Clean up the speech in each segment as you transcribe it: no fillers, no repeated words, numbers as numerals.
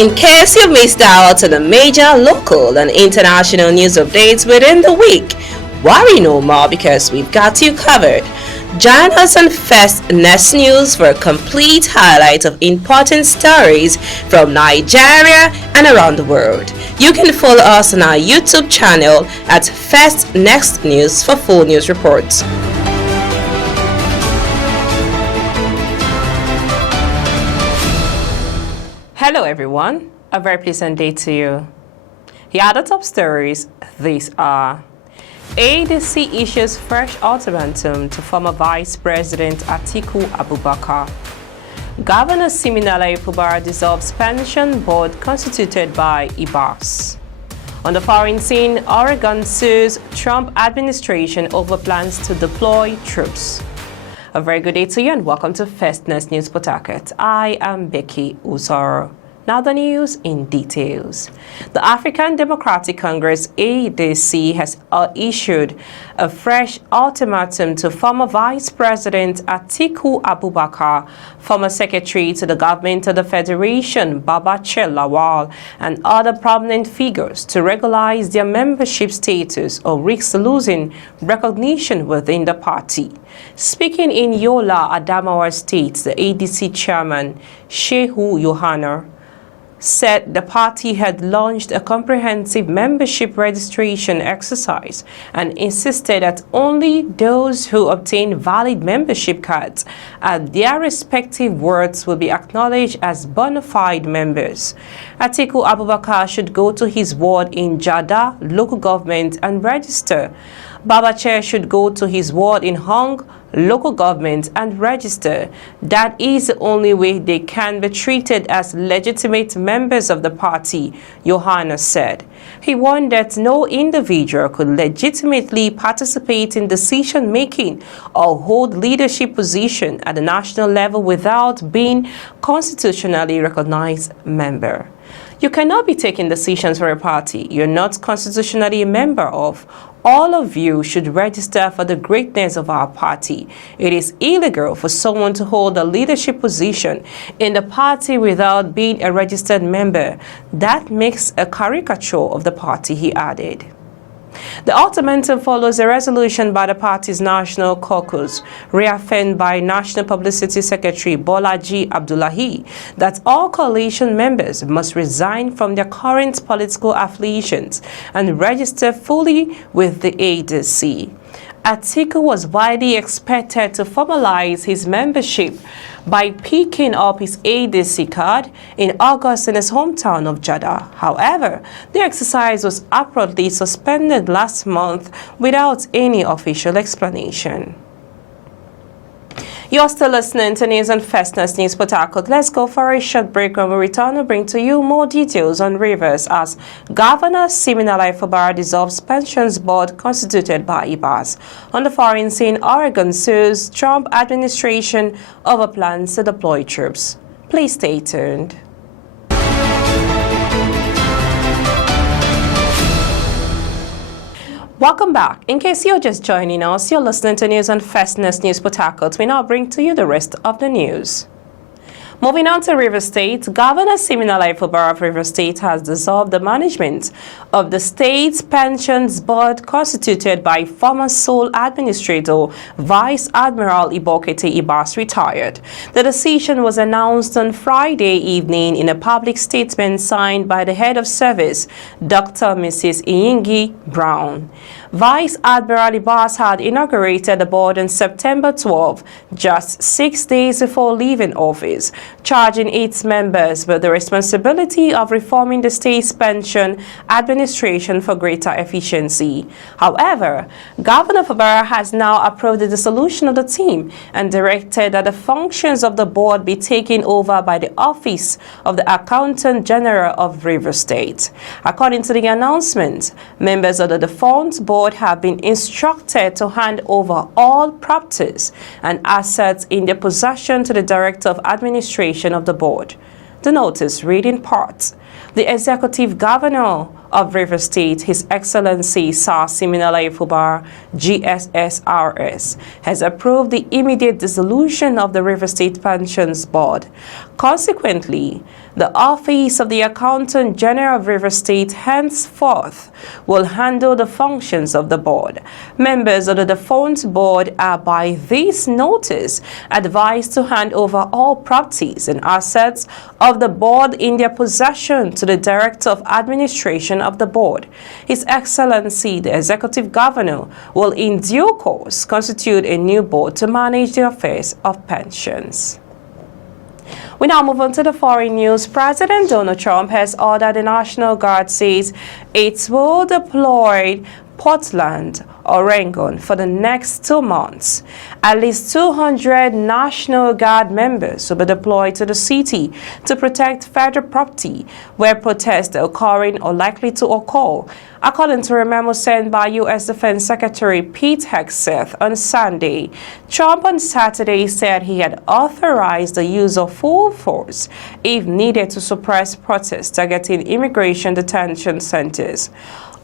In case you missed out on the major local and international news updates within the week, worry no more because we've got you covered. Join us on First Next News for a complete highlight of important stories from Nigeria and around the world. You can follow us on our YouTube channel at First Next News for full news reports. Hello everyone, a very pleasant day to you. Here are the top stories. These are: ADC issues fresh ultimatum to former Vice President Atiku Abubakar. Governor Siminalayi Fubara dissolves pension board constituted by Ibas. On the foreign scene, Oregon sues Trump administration over plans to deploy troops. A very good day to you and welcome to First News Port Harcourt. I am Becky Uzoro. Now the news in details. The African Democratic Congress ADC has issued a fresh ultimatum to former Vice President Atiku Abubakar, former Secretary to the Government of the Federation Babachir Lawal, and other prominent figures to regularize their membership status or risk losing recognition within the party. Speaking in Yola, Adamawa State, the ADC chairman, Shehu Yohana, said the party had launched a comprehensive membership registration exercise and insisted that only those who obtain valid membership cards at their respective wards will be acknowledged as bona fide members. Atiku Abubakar should go to his ward in Jada local government and register. Babachir should go to his ward in Hong local government and register. That is the only way they can be treated as legitimate members of the party, Yohana said. He warned that no individual could legitimately participate in decision-making or hold leadership position at the national level without being constitutionally recognized member. You cannot be taking decisions for a party you're not constitutionally a member of. All of you should register for the greatness of our party. It is illegal for someone to hold a leadership position in the party without being a registered member. That makes a caricature of the party, he added. The ultimatum follows a resolution by the party's National Caucus, reaffirmed by National Publicity Secretary Bolaji Abdullahi, that all coalition members must resign from their current political affiliations and register fully with the ADC. Atiku was widely expected to formalize his membership by picking up his ADC card in August in his hometown of Jeddah. However, the exercise was abruptly suspended last month without any official explanation. You're still listening to News on First News Port Harcourt. Let's go for a short break. When we return, we'll bring to you more details on Rivers as Governor Siminalayi Fubara dissolves pensions board constituted by Ibas. On the foreign scene, Oregon sues Trump administration over plans to deploy troops. Please stay tuned. Welcome back. In case you're just joining us, you're listening to News on First News Port Harcourt. We now bring to you the rest of the news. Moving on to Rivers State, Governor Siminalayi Fubara of Rivers State has dissolved the management of the state's pensions board constituted by former sole administrator Vice Admiral Ibokete Ibas retired. The decision was announced on Friday evening in a public statement signed by the head of service, Dr. Mrs. Iyingi Brown. Vice Admiral Ibas had inaugurated the board on September 12, just 6 days before leaving office, charging its members with the responsibility of reforming the state's pension administration for greater efficiency. However, Governor Fubara has now approved the dissolution of the team and directed that the functions of the board be taken over by the Office of the Accountant General of Rivers State. According to the announcement, members of the defunct board have been instructed to hand over all properties and assets in their possession to the Director of Administration of the board. The notice read in part: the Executive Governor of Rivers State, His Excellency Sir Siminalayi Fubara, GSSRS, has approved the immediate dissolution of the Rivers State Pensions Board. Consequently, the Office of the Accountant General of Rivers State henceforth will handle the functions of the board. Members of the defunct board are by this notice advised to hand over all properties and assets of the board in their possession to the Director of Administration of the board. His Excellency, the Executive Governor, will in due course constitute a new board to manage the affairs of pensions. We now move on to the foreign news. President Donald Trump has ordered the National Guard says it will deploy Portland, Oregon for the next 2 months. At least 200 National Guard members will be deployed to the city to protect federal property where protests are occurring or likely to occur, according to a memo sent by U.S. Defense Secretary Pete Hegseth on Sunday. Trump on Saturday said he had authorized the use of full force if needed to suppress protests targeting immigration detention centers.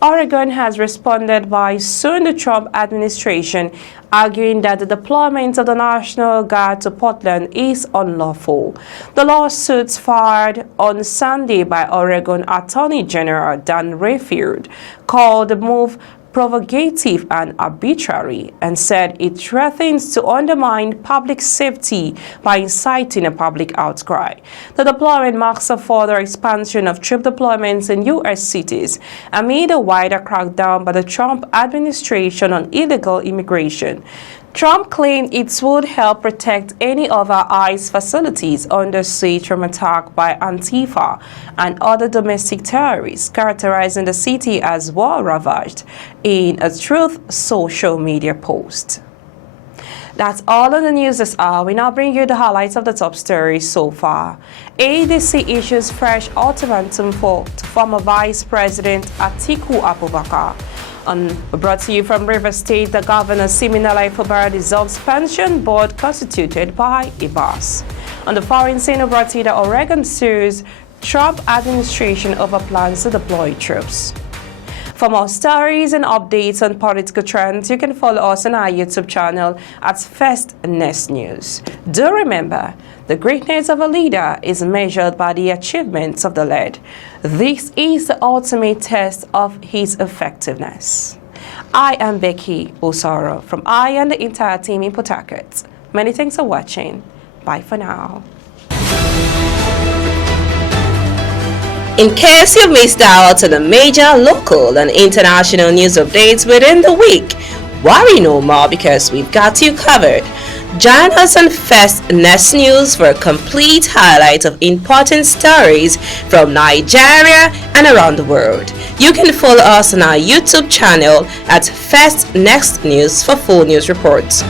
Oregon has responded by suing the Trump administration, arguing that the deployment of the National Guard to Portland is unlawful. The lawsuits filed on Sunday by Oregon Attorney General Dan Rayfield called the move provocative and arbitrary and said it threatens to undermine public safety by inciting a public outcry. The deployment marks a further expansion of troop deployments in U.S. cities amid a wider crackdown by the Trump administration on illegal immigration. Trump claimed it would help protect any other ICE facilities under siege from attack by Antifa and other domestic terrorists, characterizing the city as war-ravaged in a Truth social media post. That's all on the news this hour. We now bring you the highlights of the top stories so far. ADC issues fresh ultimatum to former Vice President Atiku Abubakar. Brought to you from Rivers State, the Governor Siminalayi Fubara dissolves pension board constituted by Ibas. On the foreign scene, brought to you the Oregon sues Trump administration over plans to deploy troops. For more stories and updates on political trends, you can follow us on our YouTube channel at First Next News. Do remember, the greatness of a leader is measured by the achievements of the led. This is the ultimate test of his effectiveness. I am Becky Osoro from I and the entire team in Port Harcourt. Many thanks for watching. Bye for now. In case you've missed out on the major local and international news updates within the week, worry no more because we've got you covered. Join us on First Next News for a complete highlight of important stories from Nigeria and around the world. You can follow us on our YouTube channel at First Next News for full news reports.